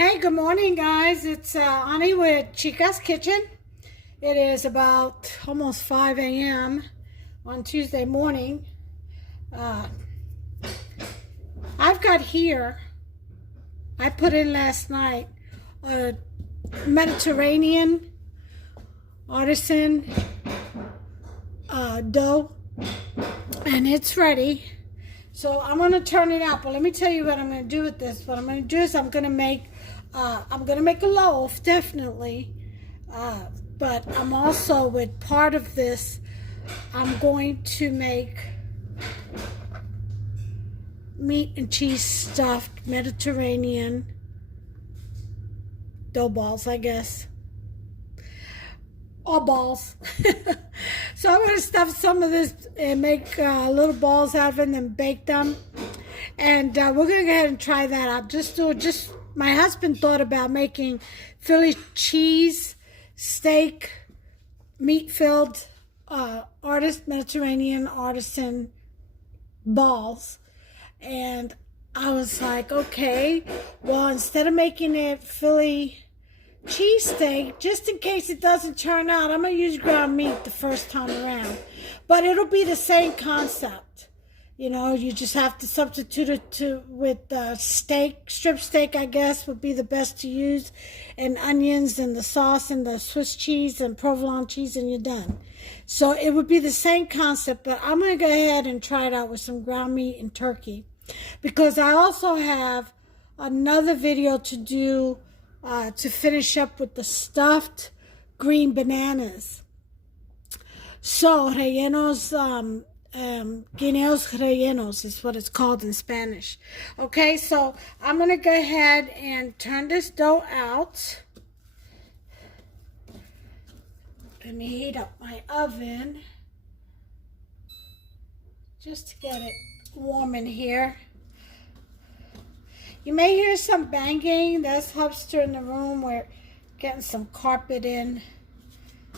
Hey, good morning, guys. It's Ani with Chica's Kitchen. It is about almost 5 a.m. on Tuesday morning. Uh, I've got here, I put in last night, a Mediterranean artisan dough, and it's ready. So I'm going to turn it out, but let me tell you what I'm going to do with this. What I'm going to do is I'm going to make a loaf, definitely. But I'm also, with part of this, I'm going to make meat and cheese stuffed Mediterranean dough balls, I guess. Or balls. So I'm going to stuff some of this and make little balls out of it and then bake them. And we're going to go ahead and try that out. My husband thought about making Philly cheese, steak, meat-filled Mediterranean artisan balls. And I was like, okay, well, instead of making it Philly cheesesteak, just in case it doesn't turn out, I'm going to use ground meat the first time around. But it'll be the same concept. You know, you just have to substitute it with steak. Strip steak, I guess, would be the best to use. And onions and the sauce and the Swiss cheese and provolone cheese, and you're done. So it would be the same concept, but I'm going to go ahead and try it out with some ground meat and turkey. Because I also have another video to do to finish up with the stuffed green bananas. So, rellenos, guineos rellenos is what it's called in Spanish. Okay, so I'm going to go ahead and turn this dough out. Let me heat up my oven just to get it warm in here. You may hear some banging. That's Hubster in the room. We're getting some carpet in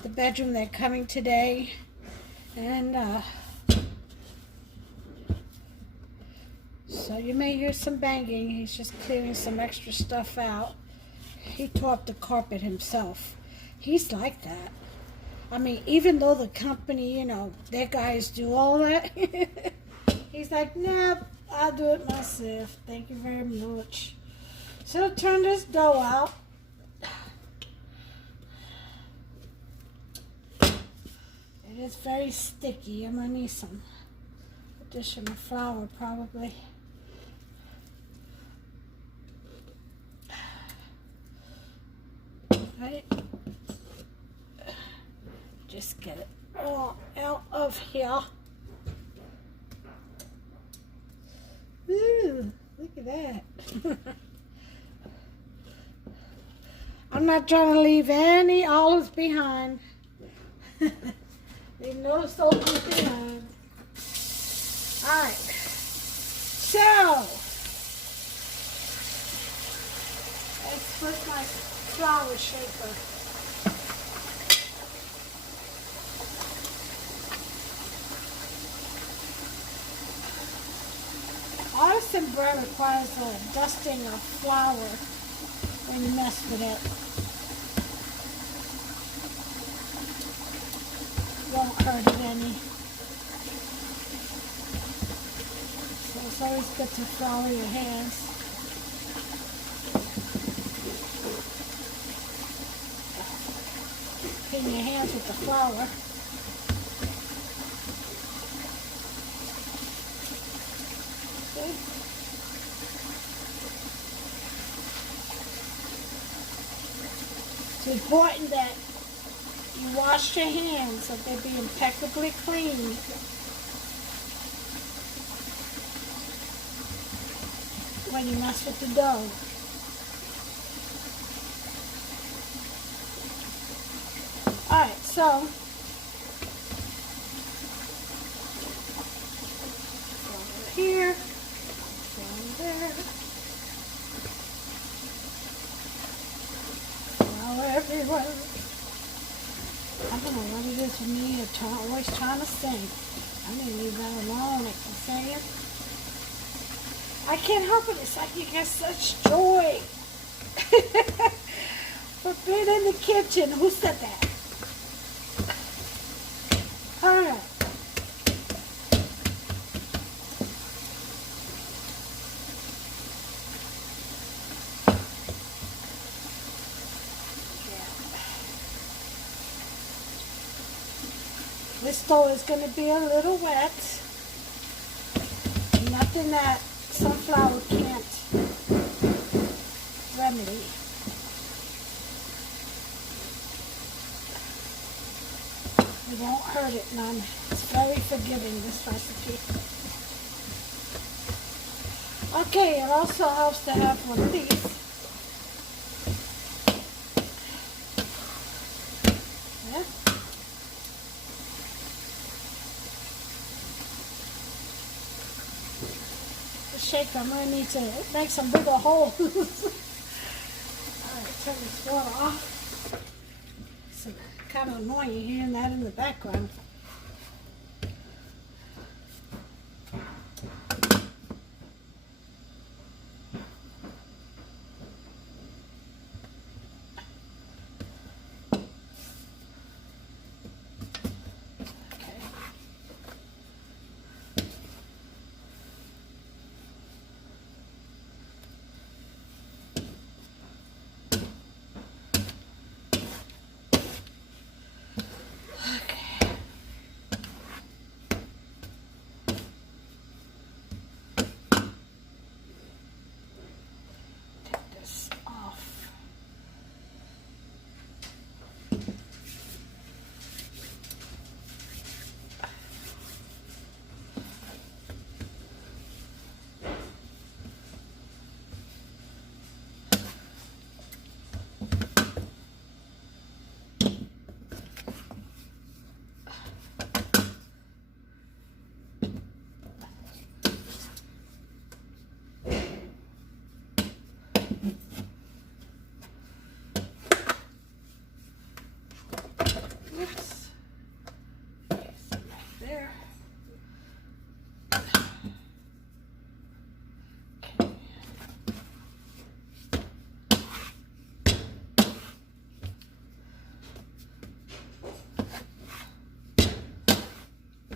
the bedroom. They're coming today. And so you may hear some banging. He's just clearing some extra stuff out. He tore up the carpet himself. He's like that. I mean, even though the company, you know, their guys do all that, he's like, nah, I'll do it myself. Thank you very much. So turn this dough out. It is very sticky. I'm going to need some additional flour probably. Right. Just get it all out of here. Ooh, look at that. I'm not trying to leave any olives behind. Leave no soldiers behind. Alright. So, let's put my flour shaker. Artisan bread requires a dusting of flour when you mess with it. Won't hurt it any. So it's always good to flour your hands. Clean your hands with the flour. It's important that you wash your hands so they be impeccably clean. When you mess with the dough. Alright, so over here, down there. Everywhere. I don't know what it is with me. I'm always trying to sing. I need to leave that alone. I can sing. I can't help it. It's like you get such joy it in the kitchen. Who said that? All right. This stove is going to be a little wet. Nothing that sunflower can't remedy. It won't hurt it none. It's very forgiving, this recipe. Okay, it also helps to have one of these. Yeah. The shaker, I'm going to need to make some bigger holes. Alright, turn this water off. It's kind of annoying hearing that in the background.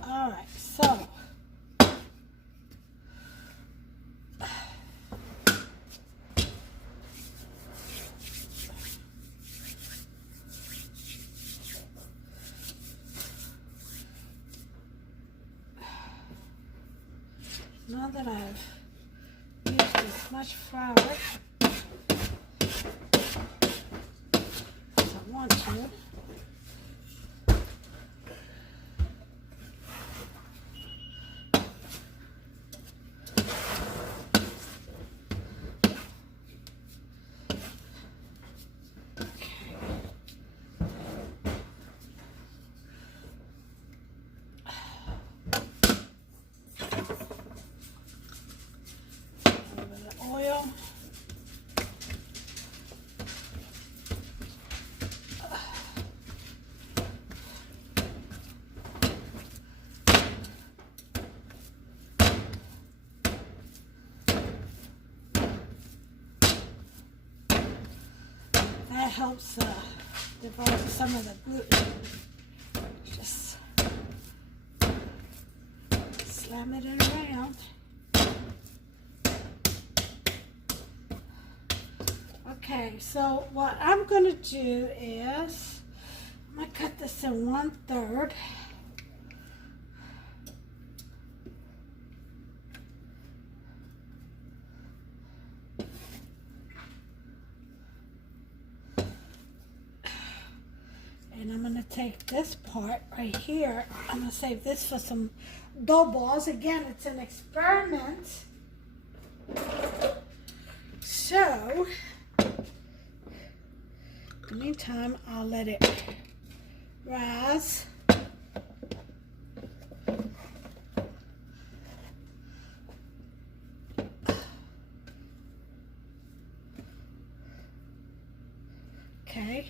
Alright, so now that I've used as much flour as I want to, oil. That helps develop some of the gluten. Just slam it around. Okay, so what I'm going to do is I'm going to cut this in 1/3. And I'm going to take this part right here. I'm going to save this for some dough balls. Again, it's an experiment. So, in the meantime, I'll let it rise. Okay.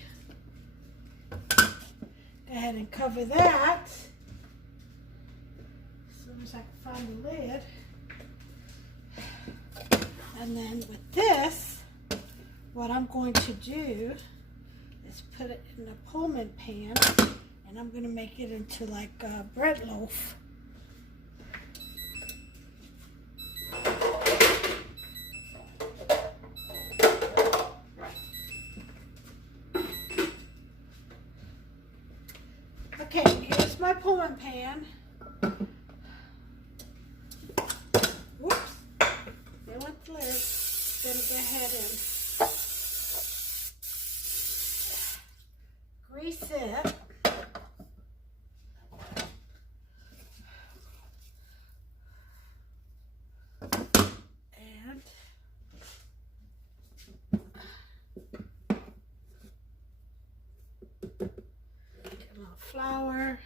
Go ahead and cover that. As soon as I can find the lid. And then with this, what I'm going to do is is put it in a Pullman pan, and I'm going to make it into like a bread loaf. Okay, here's my Pullman pan. Whoops, there went the lid. Then go ahead and grease it. And get a little flour.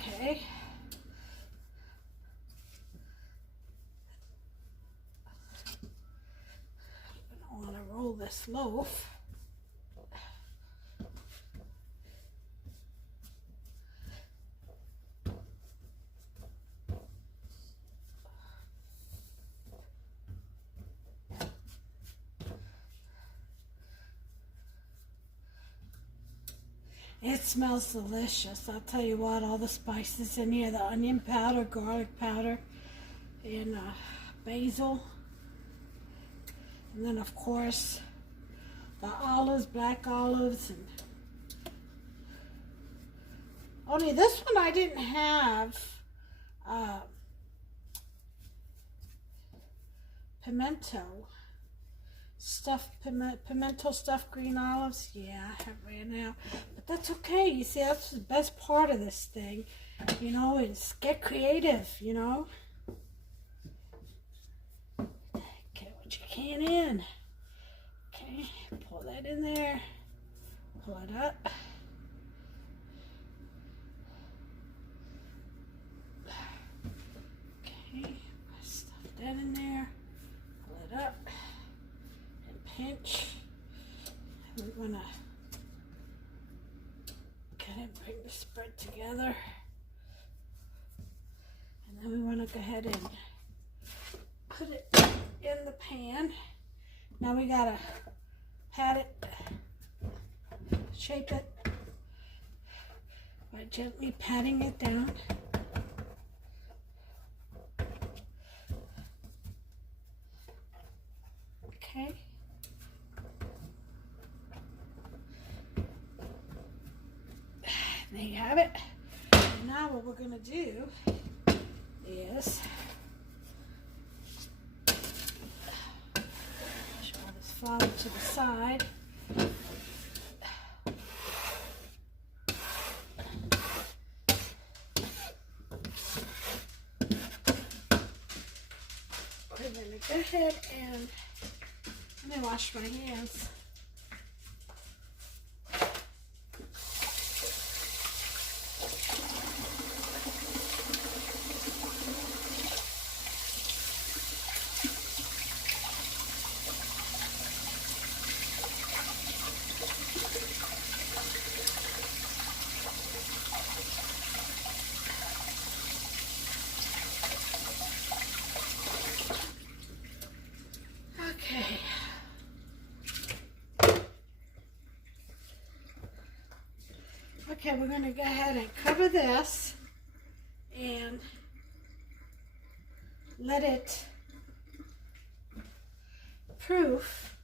Okay. I want to roll this loaf. It smells delicious. I'll tell you what, all the spices in here, the onion powder, garlic powder, and basil. And then of course, the olives, black olives. And only this one I didn't have pimento stuffed green olives. Yeah, I have ran out, but that's okay. You see, that's the best part of this thing, you know, is get creative, you know. Get what you can in. Okay, pull that in there, pull it up. Okay, stuff that in there, pull it up. Pinch. We're gonna kind of bring the spread together, and then we want to go ahead and put it in the pan. Now we gotta pat it, shape it by gently patting it down. Okay. There you have it. And now what we're going to do is pull this flour to the side. We're going to go ahead and let me wash my hands. Okay, we're going to go ahead and cover this and let it proof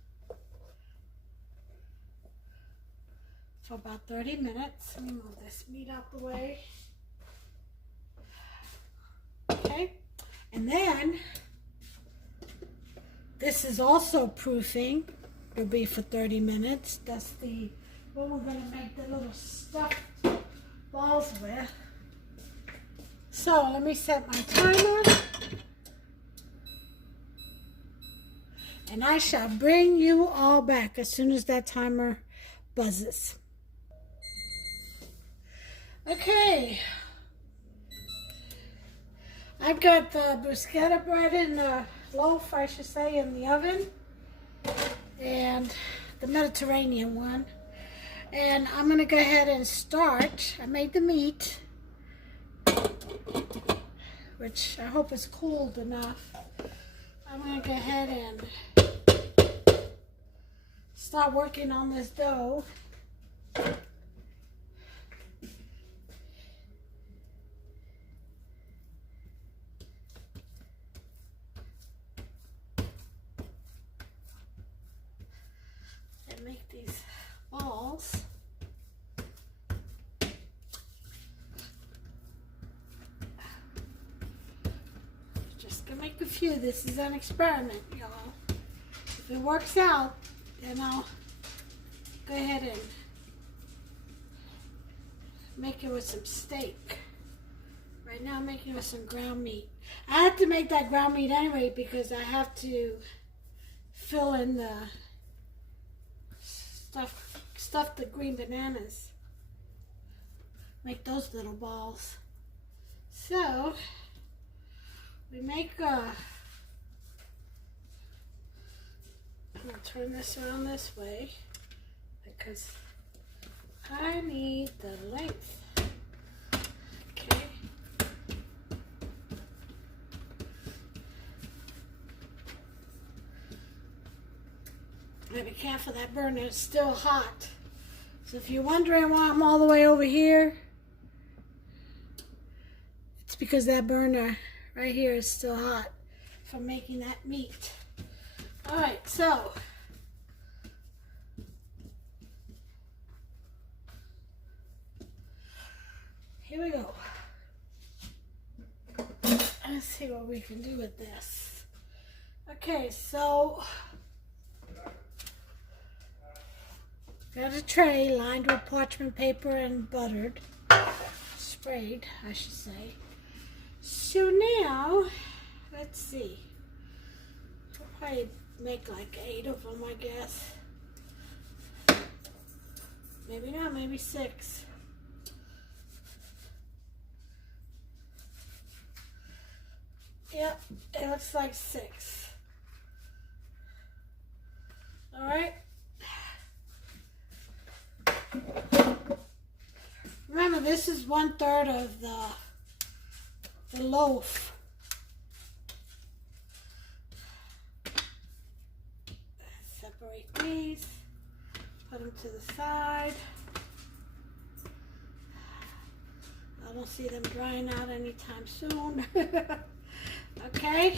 for about 30 minutes. Let me move this meat out the way. Okay, and then this is also proofing. It'll be for 30 minutes. That's the what we're going to make the little stuffed balls with. So let me set my timer, and I shall bring you all back as soon as that timer buzzes. Okay, I got the bruschetta bread in the loaf, I should say, in the oven. and the Mediterranean one. And I'm gonna go ahead and start. I made the meat, which I hope is cooled enough. I'm gonna go ahead and start working on this dough. And make these balls. Just gonna make a few. This is an experiment, y'all. If it works out, then I'll go ahead and make it with some steak. Right now I'm making it with some ground meat. I have to make that ground meat anyway because I have to fill in the stuff the green bananas. Make those little balls. So we make I'm gonna turn this around this way because I need the length. Okay. Be careful, that burner is still hot. So if you're wondering why I'm all the way over here, it's because that burner right here is still hot from making that meat. All right, so here we go. Let's see what we can do with this. Okay, so got a tray lined with parchment paper and buttered, sprayed, I should say. So now, let's see. I'll probably make like 8 of them, I guess. Maybe not, maybe 6. Yep, it looks like 6. All right. Remember, this is 1/3 of the loaf. Separate these, put them to the side. I don't see them drying out anytime soon. Okay,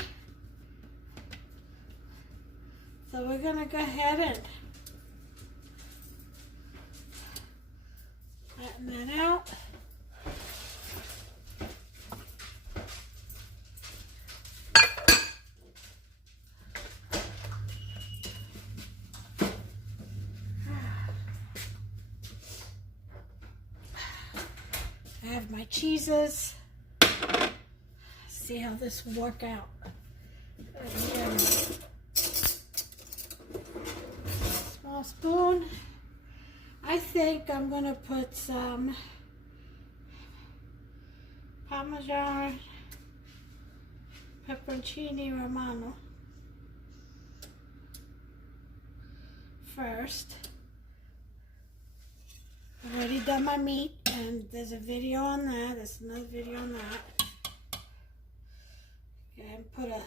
so we're gonna go ahead and flatten that out. I have my cheeses. See how this will work out. Small spoon. I think I'm gonna put some Parmesan pepperoncini romano first. I've already done my meat, and there's a video on that. There's another video on that. Okay, and put a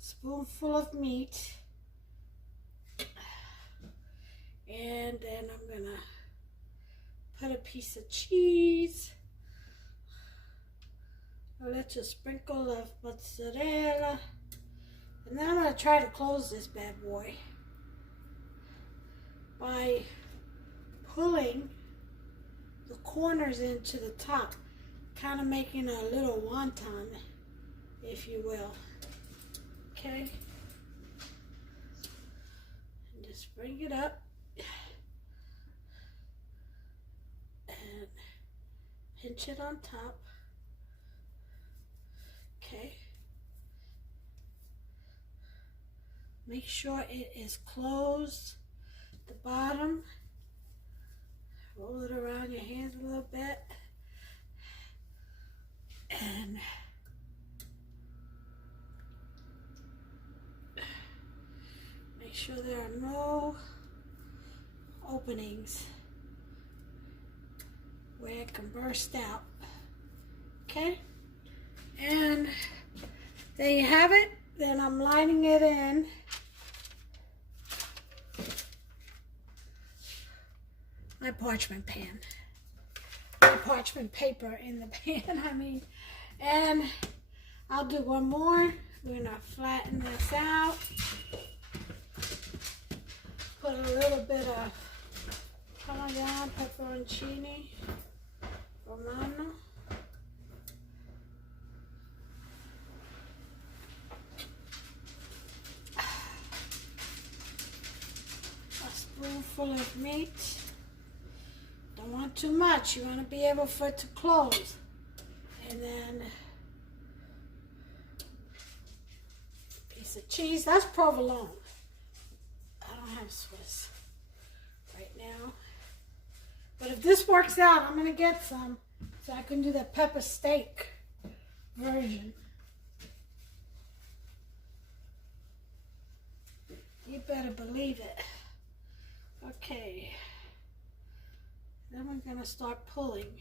spoonful of meat, and then I'm gonna put a piece of cheese, a little sprinkle of mozzarella, and then I'm gonna try to close this bad boy by pulling the corners into the top, kind of making a little wonton, if you will. Okay, and just bring it up and pinch it on top. Okay, make sure it is closed the bottom. Roll it around your hands a little bit and make sure there are no openings where it can burst out. Okay, and there you have it. Then I'm lining it in. My parchment pan. My parchment paper in the pan, I mean. And I'll do one more. We're gonna flatten this out. Put a little bit of Parmesan, pepperoncini, romano. A spoonful of meat. Don't want too much. You want to be able for it to close. And then a piece of cheese. That's provolone. I don't have Swiss right now. But if this works out, I'm going to get some so I can do the pepper steak version. You better believe it. Okay. Then we're going to start pulling.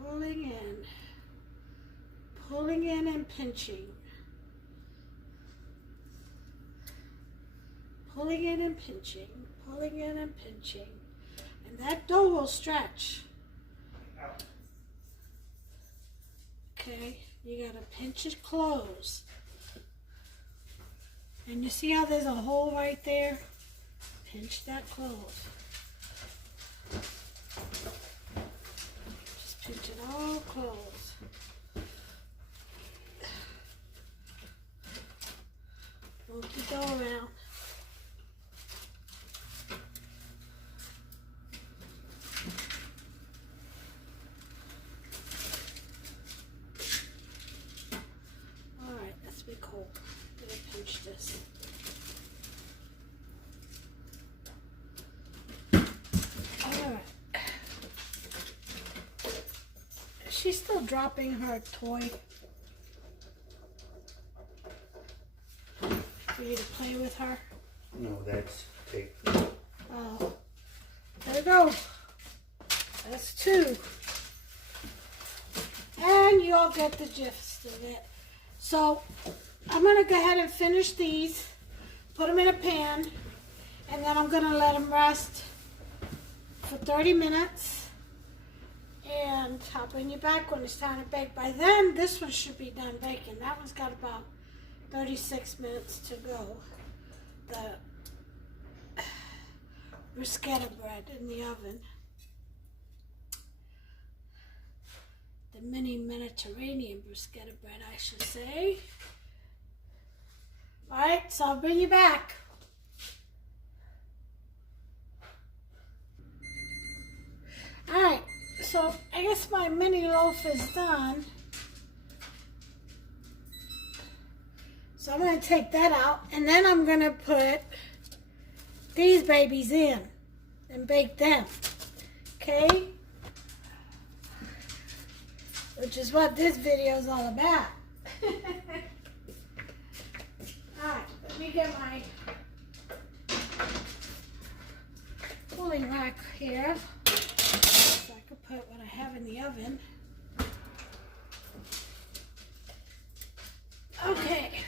Pulling in and pinching. Pulling in and pinching, pulling in and pinching. And that dough will stretch. Okay, you gotta pinch it close. And you see how there's a hole right there? Pinch that close. Just pinch it all close. Move the dough around. Alright, let's be cool. I'm gonna pinch this. Alright. She's still dropping her toy for you to play with her? No, that's tape. Oh, there we go. That's two. And you all get the gist of it. So I'm going to go ahead and finish these, put them in a pan, and then I'm going to let them rest for 30 minutes. And I'll bring you back when it's time to bake. By then, this one should be done baking. That one's got about 36 minutes to go. The bruschetta bread in the oven. The mini Mediterranean bruschetta bread, I should say. Alright, so I'll bring you back. Alright, so I guess my mini loaf is done. So I'm going to take that out, and then I'm going to put these babies in and bake them. Okay? Which is what this video is all about. Alright, let me get my cooling rack here so I can put what I have in the oven. Okay.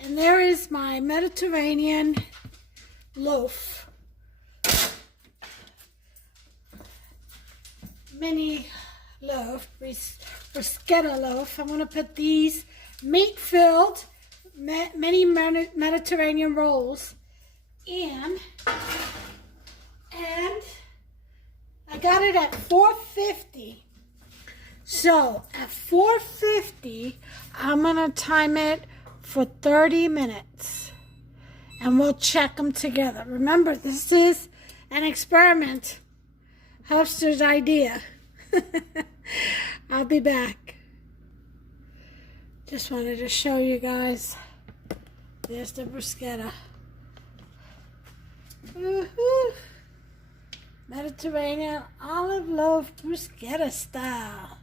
And there is my Mediterranean loaf. Mini loaf, bruschetta loaf. I'm going to put these meat-filled mini Mediterranean rolls in. And I got it at 450. So at 450, I'm going to time it for 30 minutes. And we'll check them together. Remember, this is an experiment. Hufster's idea. I'll be back. Just wanted to show you guys. There's the bruschetta. Woohoo! Mediterranean olive loaf bruschetta style.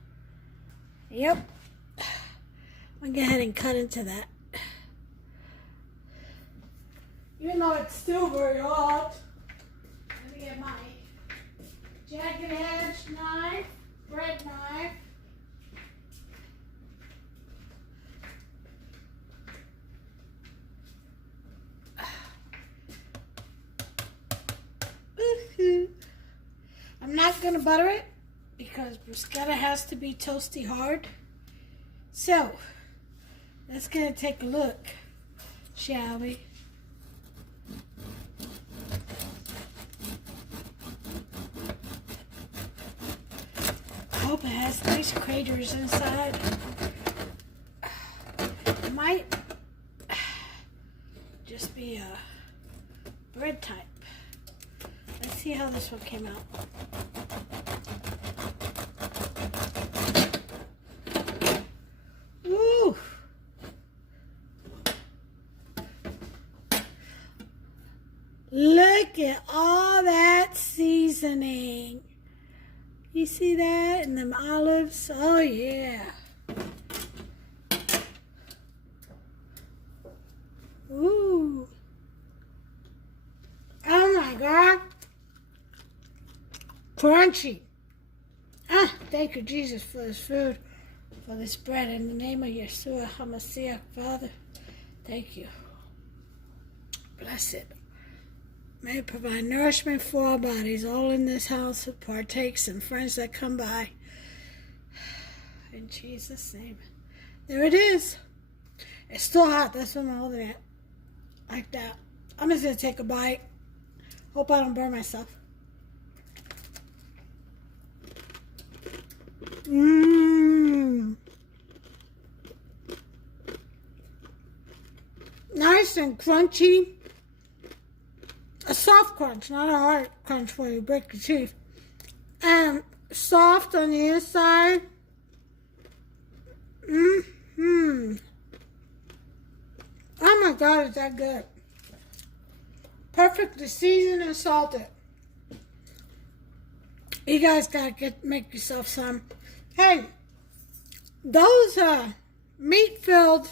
Yep. I'll go ahead and cut into that. Even though it's still very hot. Let me get my jagged edge knife, bread knife. I'm not going to butter it because bruschetta has to be toasty hard. So, let's go and take a look, shall we? I hope it has nice craters inside. It might just be a bread type. Let's see how this one came out. Ooh. Look at all that seasoning. You see that? And them olives? Oh, yeah. Ooh. Oh, my God. Crunchy. Ah, thank you, Jesus, for this food, for this bread. In the name of Yeshua HaMashiach, Father, thank you. Bless it. May it provide nourishment for our bodies, all in this house who partakes and friends that come by. In Jesus' name. There it is. It's still hot. That's what I'm holding it. Like that. I'm just going to take a bite. Hope I don't burn myself. Mmm. Nice and crunchy. A soft crunch, not a hard crunch where you break your teeth. And soft on the inside. Mmm. Oh my God, is that good. Perfectly seasoned and salted. You guys gotta make yourself some. Hey, those meat-filled,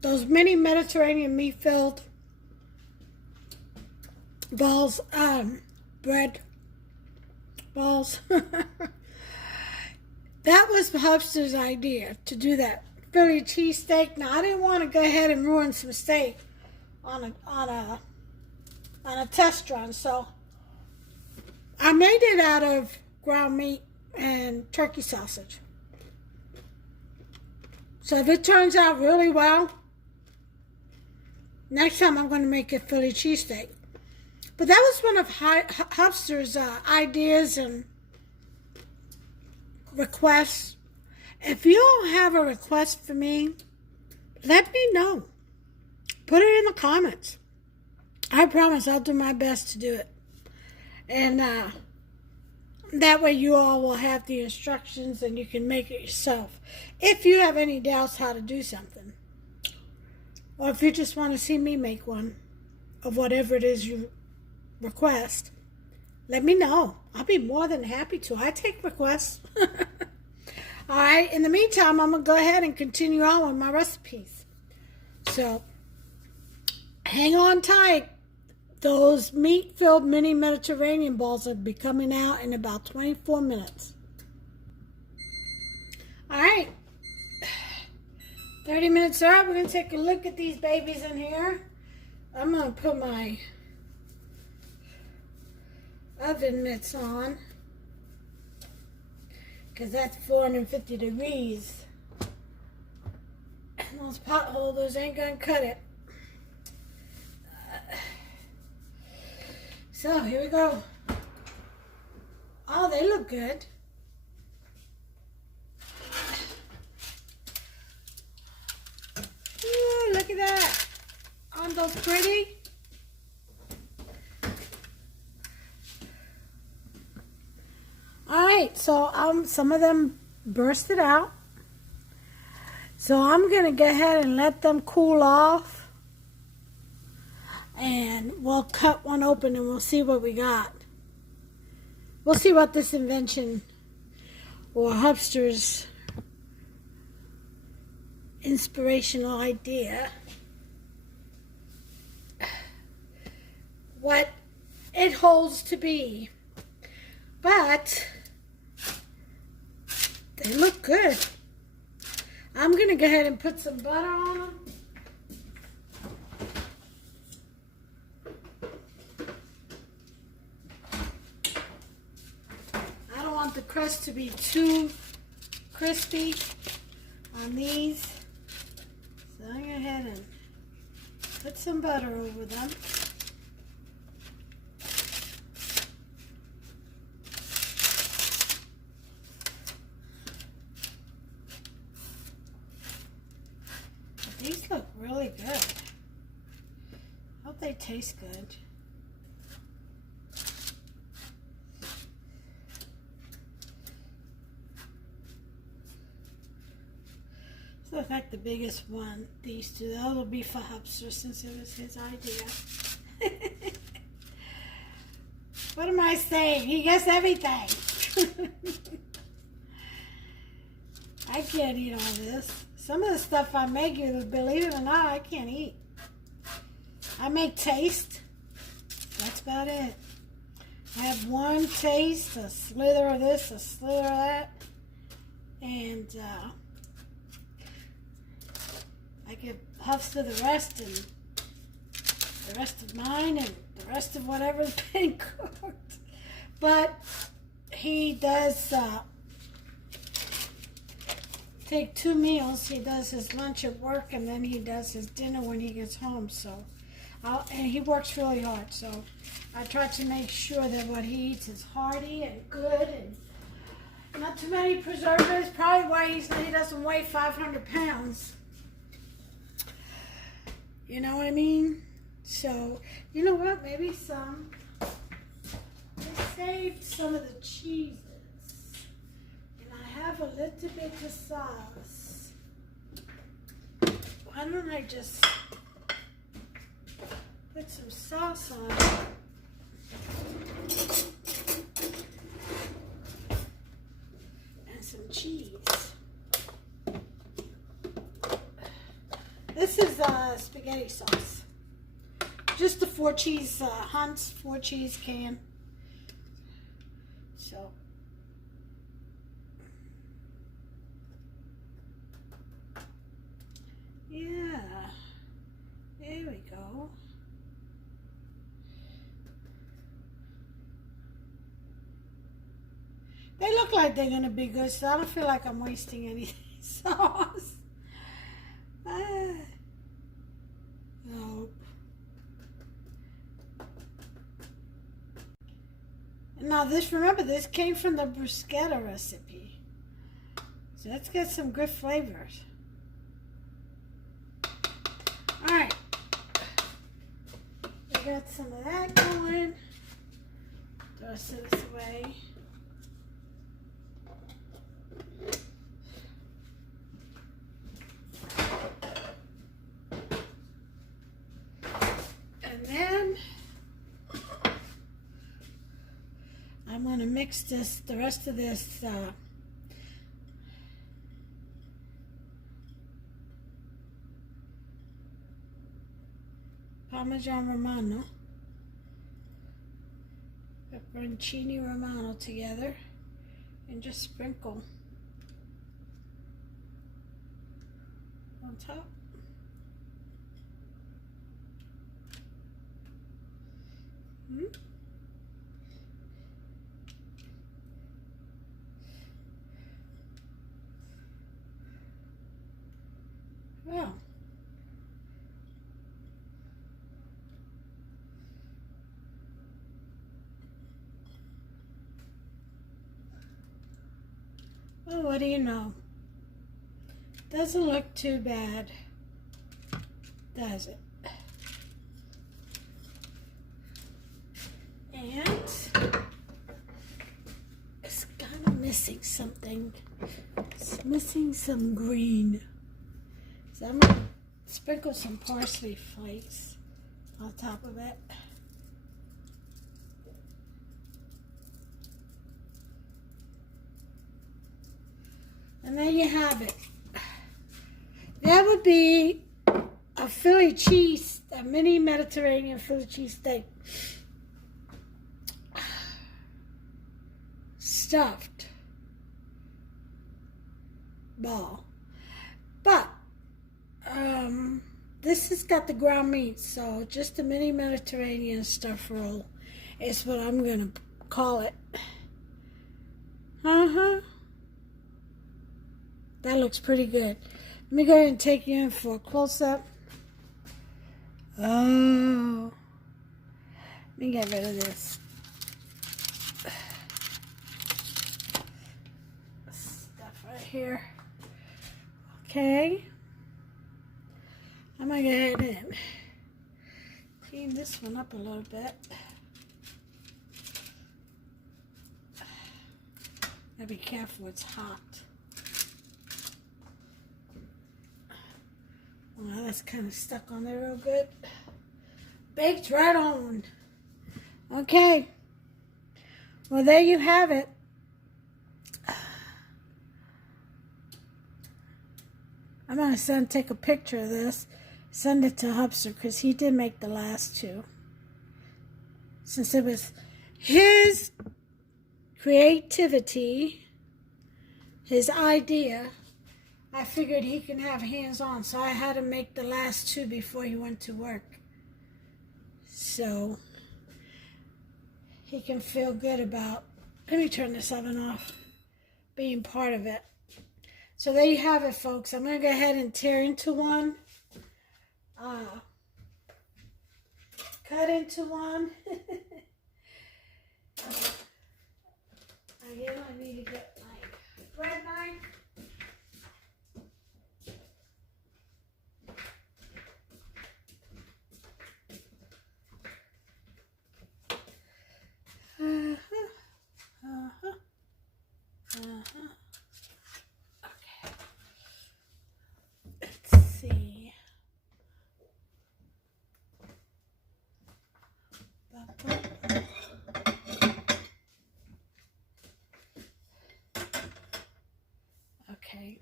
those mini Mediterranean meat-filled balls, bread balls. That was Hubster's idea, to do that Philly cheesesteak. Now, I didn't want to go ahead and ruin some steak on a test run, so I made it out of ground meat and turkey sausage. So if it turns out really well, next time I'm going to make a Philly cheesesteak. But that was one of Hubster's ideas and requests. If you don't have a request for me, let me know. Put it in the comments. I promise I'll do my best to do it. And that way you all will have the instructions and you can make it yourself. If you have any doubts how to do something. Or if you just want to see me make one of whatever it is you request, let me know. I'll be more than happy to. I take requests. All right. In the meantime, I'm going to go ahead and continue on with my recipes. So, hang on tight. Those meat-filled mini Mediterranean balls will be coming out in about 24 minutes. All right. 30 minutes are up. We're going to take a look at these babies in here. I'm going to put my oven mitts on because that's 450 degrees. And those pot holders ain't going to cut it. So, here we go. Oh, they look good. Ooh, look at that. Aren't those pretty? Alright, so some of them bursted out. So I'm going to go ahead and let them cool off. And we'll cut one open and we'll see what we got. We'll see what this invention or Hubster's inspirational idea what it holds to be. But they look good. I'm going to go ahead and put some butter on them. I don't want the crust to be too crispy on these. So I'm going to go ahead and put some butter over them. These look really good. Hope they taste good. This looks like the biggest one. These two. Those will be for Hubster since it was his idea. What am I saying? He gets everything. I can't eat all this. Some of the stuff I make, you believe it or not, I can't eat. I make taste. That's about it. I have one taste, a slither of this, a slither of that. And I give Huffs to the rest, and the rest of mine, and the rest of whatever's been cooked. But he does take 2 meals. He does his lunch at work, and then he does his dinner when he gets home. So, and he works really hard. So, I try to make sure that what he eats is hearty and good, and not too many preservatives. Probably why he doesn't weigh 500 pounds. You know what I mean? So, you know what? Maybe some. I saved some of the cheeses. I have a little bit of sauce. Why don't I just put some sauce on it? And some cheese. This is spaghetti sauce. Just the 4 cheese Hunt's 4 cheese can. So. Yeah, there we go. They look like they're going to be good, so I don't feel like I'm wasting any sauce. Nope. Now remember, this came from the bruschetta recipe. So let's get some good flavors. Alright, we got some of that going. The rest of this away. And then I'm going to mix the rest of this Parmesan Romano, pepperoncini Romano together, and just sprinkle on top. Well. Well, what do you know? Doesn't look too bad, does it? And it's kind of missing something. It's missing some green. So I'm going to sprinkle some parsley flakes on top of it. And there you have it. That would be a Philly cheese, a mini Mediterranean Philly cheese steak. Stuffed ball. But this has got the ground meat, so just a mini Mediterranean stuffed roll is what I'm gonna call it. That looks pretty good. Let me go ahead and take you in for a close-up. Oh, let me get rid of this stuff right here. Okay. I'm going to go ahead and clean this one up a little bit. Gotta be careful, it's hot. Well, that's kind of stuck on there real good. Baked right on. Okay. Well, there you have it. I'm going to take a picture of this, send it to Hubster, because he did make the last two. Since it was his creativity, his idea, I figured he can have hands-on, so I had to make the last two before he went to work. So he can feel good about, let me turn this oven off, being part of it. So there you have it, folks. I'm going to go ahead and tear into one. Cut into one. Again, I need to get my bread knife. Okay. Let's see. Okay.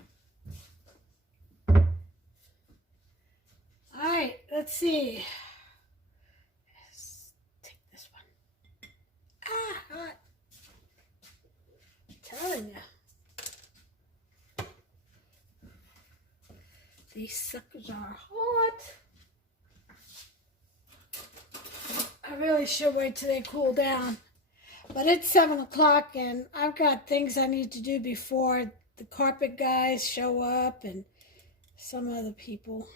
All right, let's see. Let's take this one. Hot. I'm telling you. These suckers are hot. I really should wait till they cool down. But it's 7 o'clock and I've got things I need to do before the carpet guys show up and some other people.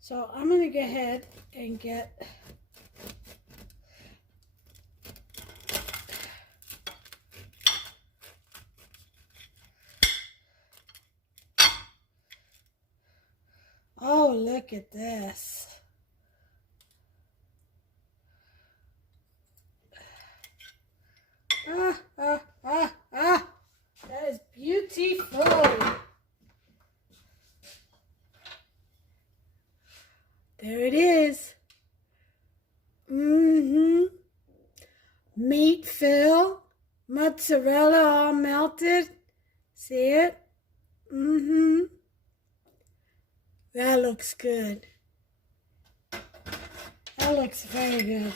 So I'm going to go ahead and get oh, look at this. That is beautiful. There it is. Meat fill, mozzarella all melted. See it? That looks good. That looks very good.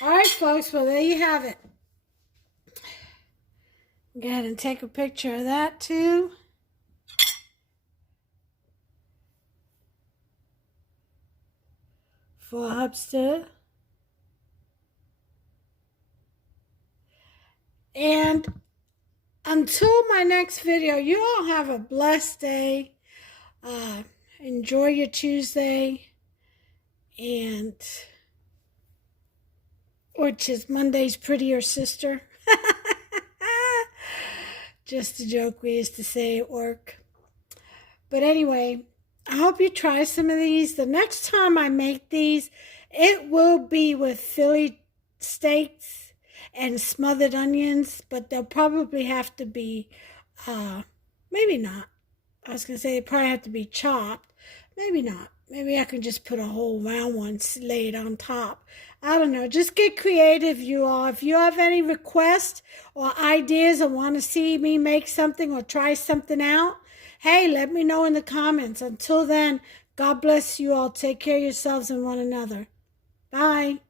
All right, folks, well, there you have it. Go ahead and take a picture of that, too. For Hubster. And until my next video, you all have a blessed day. Enjoy your Tuesday. And which is Monday's prettier sister. Just a joke we used to say at work. But anyway, I hope you try some of these. The next time I make these, it will be with Philly steaks and smothered onions, but they'll probably have to be, maybe not. I was going to say they probably have to be chopped. Maybe not. Maybe I can just put a whole round one, lay it on top. I don't know. Just get creative, you all. If you have any requests or ideas or want to see me make something or try something out, hey, let me know in the comments. Until then, God bless you all. Take care of yourselves and one another. Bye.